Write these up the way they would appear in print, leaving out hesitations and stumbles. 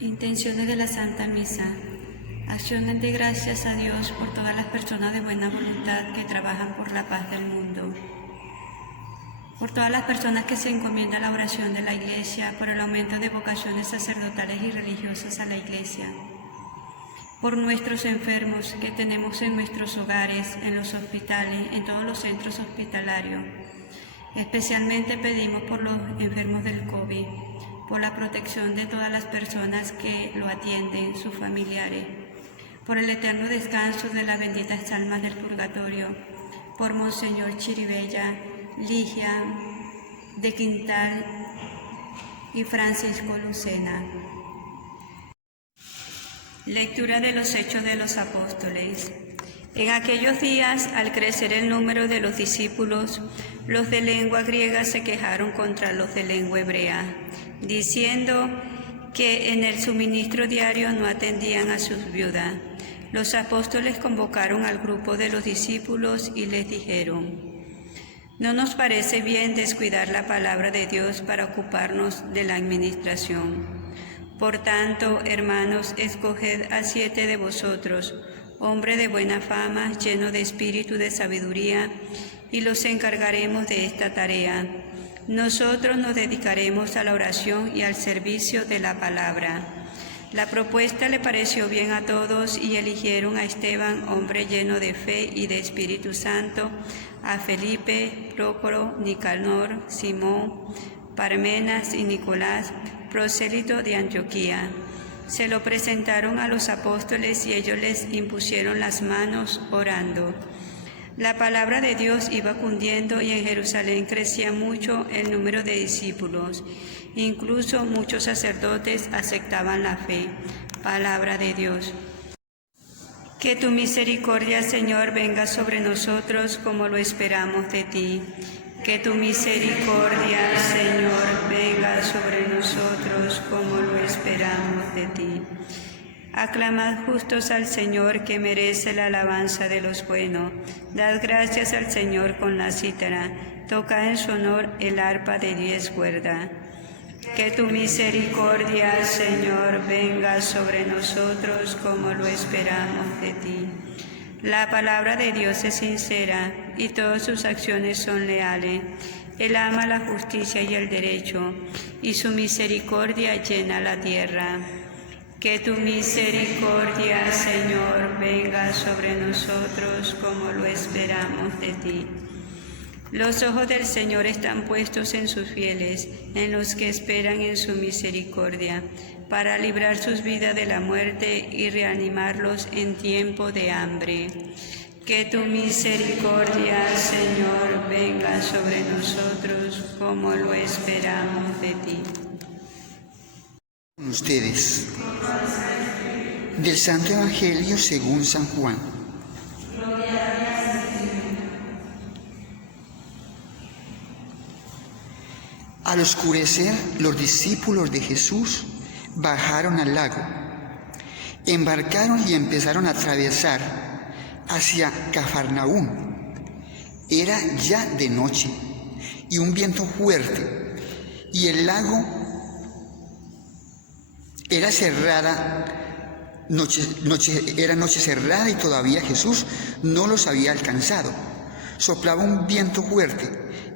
Intenciones de la Santa Misa. Acción de gracias a Dios por todas las personas de buena voluntad que trabajan por la paz del mundo. Por todas las personas que se encomiendan a la oración de la Iglesia, por el aumento de vocaciones sacerdotales y religiosas a la Iglesia. Por nuestros enfermos que tenemos en nuestros hogares, en los hospitales, en todos los centros hospitalarios. Especialmente pedimos por los enfermos del COVID, por la protección de todas las personas que lo atienden, sus familiares, por el eterno descanso de las benditas almas del purgatorio, por Monseñor Chiribella, Ligia de Quintal y Francisco Lucena. Lectura de los Hechos de los Apóstoles. En aquellos días, al crecer el número de los discípulos, los de lengua griega se quejaron contra los de lengua hebrea, diciendo que en el suministro diario no atendían a sus viudas. Los apóstoles convocaron al grupo de los discípulos y les dijeron: no nos parece bien descuidar la palabra de Dios para ocuparnos de la administración. Por tanto, hermanos, escoged a 7 de vosotros, hombre de buena fama, lleno de espíritu de sabiduría, y los encargaremos de esta tarea. Nosotros nos dedicaremos a la oración y al servicio de la palabra. La propuesta le pareció bien a todos y eligieron a Esteban, hombre lleno de fe y de Espíritu Santo, a Felipe, Prócoro, Nicanor, Simón, Parmenas y Nicolás, prosélito de Antioquía. Se lo presentaron a los apóstoles y ellos les impusieron las manos orando. La palabra de Dios iba cundiendo y en Jerusalén crecía mucho el número de discípulos. Incluso muchos sacerdotes aceptaban la fe. Palabra de Dios. Que tu misericordia, Señor, venga sobre nosotros como lo esperamos de ti. Que tu misericordia, Señor, venga sobre nosotros como lo esperamos de ti. Aclamad justos al Señor, que merece la alabanza de los buenos. Dad gracias al Señor con la cítara. Tocad en su honor el arpa de 10 cuerdas. Que tu misericordia, Señor, venga sobre nosotros como lo esperamos de ti. La palabra de Dios es sincera y todas sus acciones son leales. Él ama la justicia y el derecho, y su misericordia llena la tierra. Que tu misericordia, Señor, venga sobre nosotros como lo esperamos de ti. Los ojos del Señor están puestos en sus fieles, en los que esperan en su misericordia, para librar sus vidas de la muerte y reanimarlos en tiempo de hambre. Que tu misericordia, Señor, venga sobre nosotros como lo esperamos de ti. Ustedes, del Santo Evangelio según San Juan. Al oscurecer, los discípulos de Jesús bajaron al lago, embarcaron y empezaron a atravesar hacia Cafarnaúm. Era ya de noche y un viento fuerte, y el lago era noche cerrada y todavía Jesús no los había alcanzado. Soplaba un viento fuerte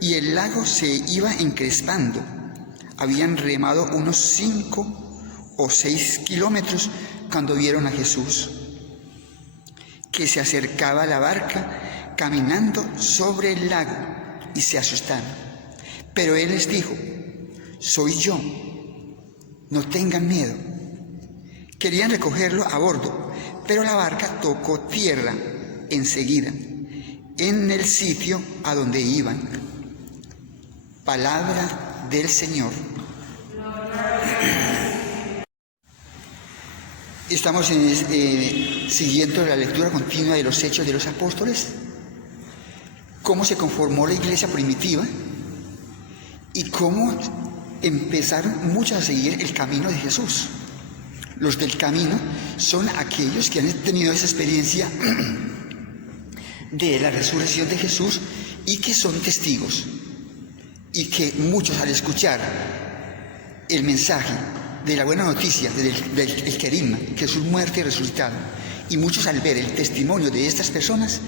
y el lago se iba encrespando. Habían remado unos 5 o 6 kilómetros cuando vieron a Jesús, que se acercaba a la barca caminando sobre el lago, y se asustaron. Pero Él les dijo: soy yo, no tengan miedo. Querían recogerlo a bordo, pero la barca tocó tierra enseguida, en el sitio a donde iban. Palabra del Señor. Estamos siguiendo la lectura continua de los Hechos de los Apóstoles, cómo se conformó la iglesia primitiva y cómo empezaron muchos a seguir el camino de Jesús. Los del camino son aquellos que han tenido esa experiencia de la resurrección de Jesús y que son testigos, y que muchos, al escuchar el mensaje de la buena noticia, del querigma, Jesús muerto y resucitado. Y muchos al ver el testimonio de estas personas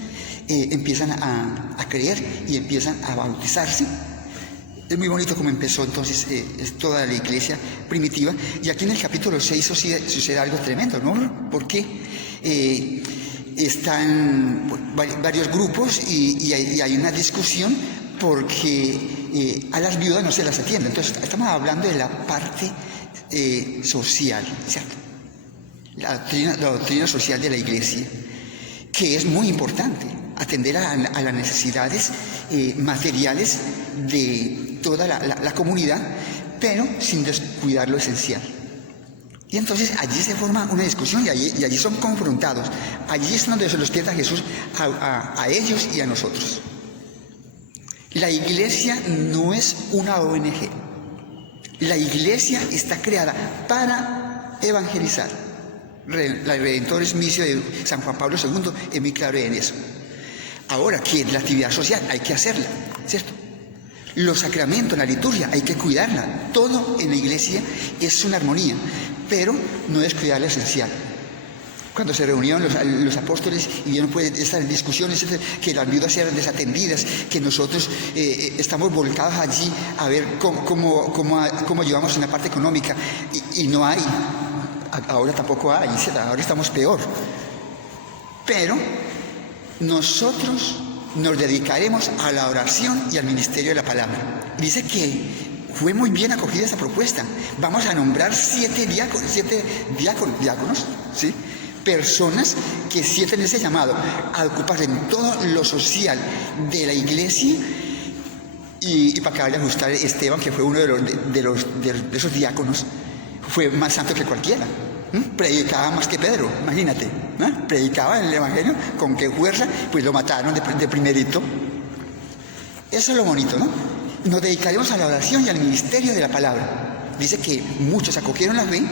empiezan a creer y empiezan a bautizarse. Es muy bonito como empezó entonces toda la iglesia primitiva. Y aquí en el capítulo 6 sucede algo tremendo, ¿no? Porque están varios grupos y hay una discusión porque a las viudas no se las atiende. Entonces estamos hablando de la parte social, ¿cierto? La doctrina social de la iglesia, que es muy importante, atender a las necesidades materiales de toda la comunidad, pero sin descuidar lo esencial. Y entonces allí se forma una discusión y allí son confrontados. Allí es donde se los pierde Jesús a ellos y a nosotros. La iglesia no es una ONG. La iglesia está creada para evangelizar. La Redentores Missio de San Juan Pablo II es muy claro en eso. Ahora, que la actividad social hay que hacerla, ¿cierto? Los sacramentos, la liturgia, hay que cuidarla. Todo en la iglesia es una armonía, pero no descuidar lo esencial. Cuando se reunieron los apóstoles y ya no pueden estar en discusiones, que las viudas eran desatendidas, que nosotros estamos volcados allí a ver cómo llevamos en la parte económica y no hay. Ahora tampoco hay, ahora estamos peor. Pero nosotros nos dedicaremos a la oración y al ministerio de la palabra. Dice que fue muy bien acogida esa propuesta. Vamos a nombrar 7 diáconos, ¿sí? Personas que sienten ese llamado a ocuparse en todo lo social de la iglesia. Y para acabar de ajustar, Esteban, que fue uno de esos diáconos, fue más santo que cualquiera. Predicaba más que Pedro, imagínate, ¿no? Predicaba el evangelio con qué fuerza, pues lo mataron de primerito. Eso es lo bonito, ¿no? Nos dedicaremos a la oración y al ministerio de la palabra. Dice que muchos acogieron la fe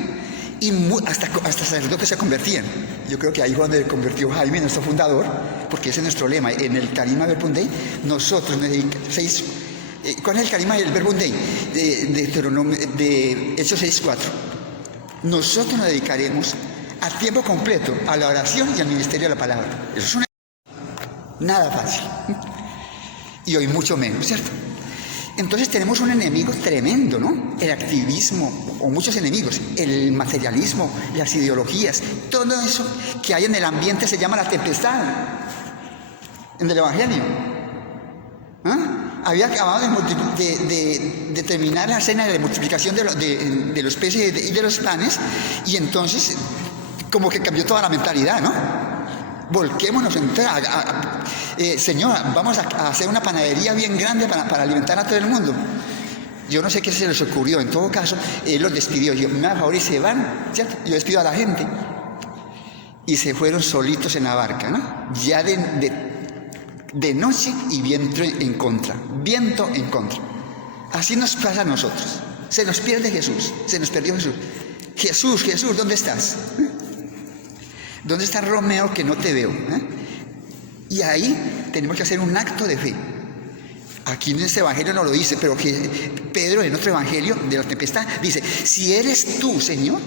y hasta sacerdotes se convertían. Yo creo que ahí fue donde convirtió Jaime, nuestro fundador, porque ese es nuestro lema. En el Carisma Verbum Dei, nosotros nos dedicamos. ¿Cuál es el carisma del Verbum Dei? De Hechos 6:4. Nosotros nos dedicaremos a tiempo completo a la oración y al ministerio de la palabra. Eso es nada fácil. Y hoy mucho menos, ¿cierto? Entonces tenemos un enemigo tremendo, ¿no? El activismo, o muchos enemigos, el materialismo, las ideologías, todo eso que hay en el ambiente se llama la tempestad en el Evangelio. Había acabado de terminar la cena de la multiplicación de los peces y de los panes, y entonces como que cambió toda la mentalidad, ¿no? Volquémonos entonces Señor, vamos a hacer una panadería bien grande para alimentar a todo el mundo. Yo no sé qué se les ocurrió. En todo caso, Él los despidió. Yo, me da favor y se van, ¿cierto? Yo despido a la gente. Y se fueron solitos en la barca, ¿no? Ya de noche y viento en contra. Viento en contra. Así nos pasa a nosotros. Se nos pierde Jesús. Se nos perdió Jesús. Jesús, ¿dónde estás? ¿Dónde está Romeo que no te veo? Y ahí tenemos que hacer un acto de fe. Aquí en este evangelio no lo dice, pero que Pedro en otro evangelio de la tempestad dice: si eres tú, Señor,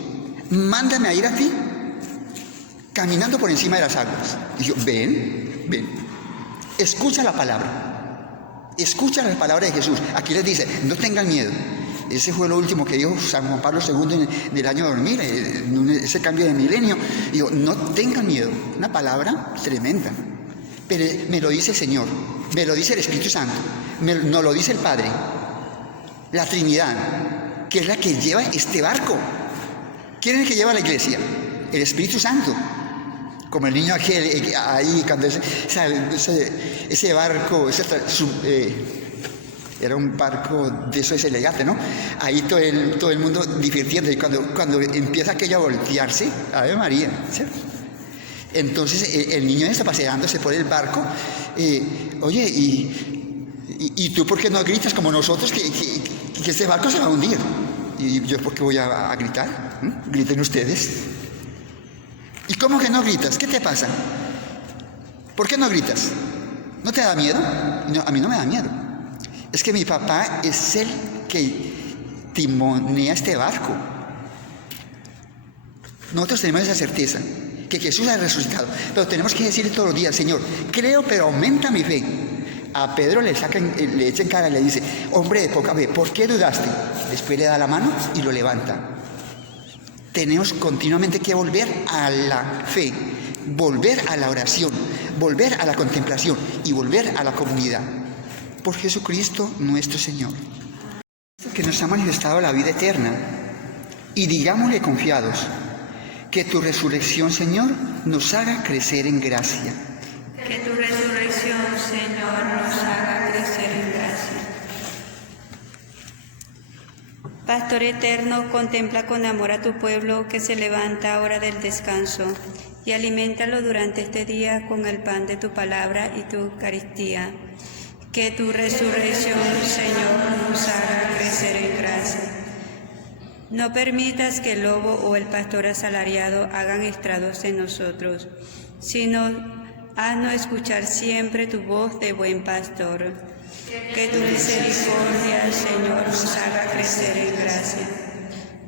mándame a ir a ti caminando por encima de las aguas. Y yo, ven, escucha la palabra de Jesús. Aquí les dice: no tengan miedo. Ese fue lo último que dijo San Juan Pablo II en el año 2000, ese cambio de milenio. Digo, no tengan miedo. Una palabra tremenda. Pero me lo dice el Señor, me lo dice el Espíritu Santo, nos lo dice el Padre, la Trinidad, que es la que lleva este barco. ¿Quién es el que lleva a la iglesia? El Espíritu Santo. Como el niño aquel ahí, cuando ese barco, era un barco de eso, ese legate, ¿no? Ahí todo el mundo divirtiendo. Y cuando empieza aquello a voltearse, Ave María, ¿cierto? Entonces el niño está paseándose por el barco. Oye, ¿y tú por qué no gritas como nosotros que este barco se va a hundir? ¿Y yo por qué voy a gritar? Griten ustedes. ¿Y cómo que no gritas? ¿Qué te pasa? ¿Por qué no gritas? ¿No te da miedo? No, a mí no me da miedo. Es que mi papá es el que timonea este barco. Nosotros tenemos esa certeza, que Jesús ha resucitado, pero tenemos que decirle todos los días, Señor, creo, pero aumenta mi fe. A Pedro le echan cara y le dice, hombre de poca fe, ¿por qué dudaste? Después le da la mano y lo levanta. Tenemos continuamente que volver a la fe, volver a la oración, volver a la contemplación y volver a la comunidad. Por Jesucristo nuestro Señor, que nos ha manifestado la vida eterna. Y digámosle confiados, que tu resurrección, Señor, nos haga crecer en gracia. Que tu resurrección, Señor, nos haga crecer en gracia. Pastor eterno, contempla con amor a tu pueblo que se levanta ahora del descanso y aliméntalo durante este día con el pan de tu palabra y tu Eucaristía. Que tu resurrección, Señor, nos haga crecer en gracia. No permitas que el lobo o el pastor asalariado hagan estragos en nosotros, sino haznos escuchar siempre tu voz de buen pastor. Que tu misericordia, Señor, nos haga crecer en gracia.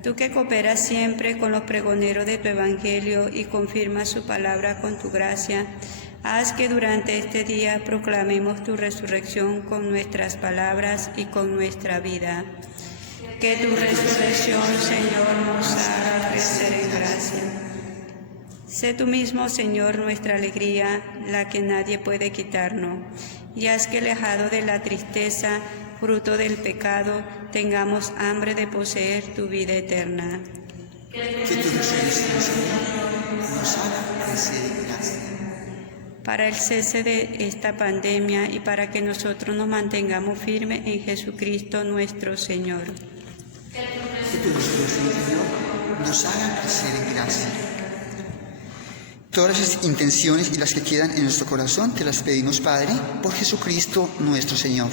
Tú que cooperas siempre con los pregoneros de tu Evangelio y confirmas su palabra con tu gracia, haz que durante este día proclamemos tu resurrección con nuestras palabras y con nuestra vida. Que tu resurrección, Señor, nos haga crecer en gracia. Sé tú mismo, Señor, nuestra alegría, la que nadie puede quitarnos, y haz que, alejado de la tristeza, fruto del pecado, tengamos hambre de poseer tu vida eterna. Que tu resurrección, Señor, nos haga crecer en gracia. Para el cese de esta pandemia y para que nosotros nos mantengamos firmes en Jesucristo nuestro Señor. Que tu resurrección, Señor, nos haga crecer en gracia. Todas las intenciones y las que quedan en nuestro corazón te las pedimos, Padre, por Jesucristo nuestro Señor.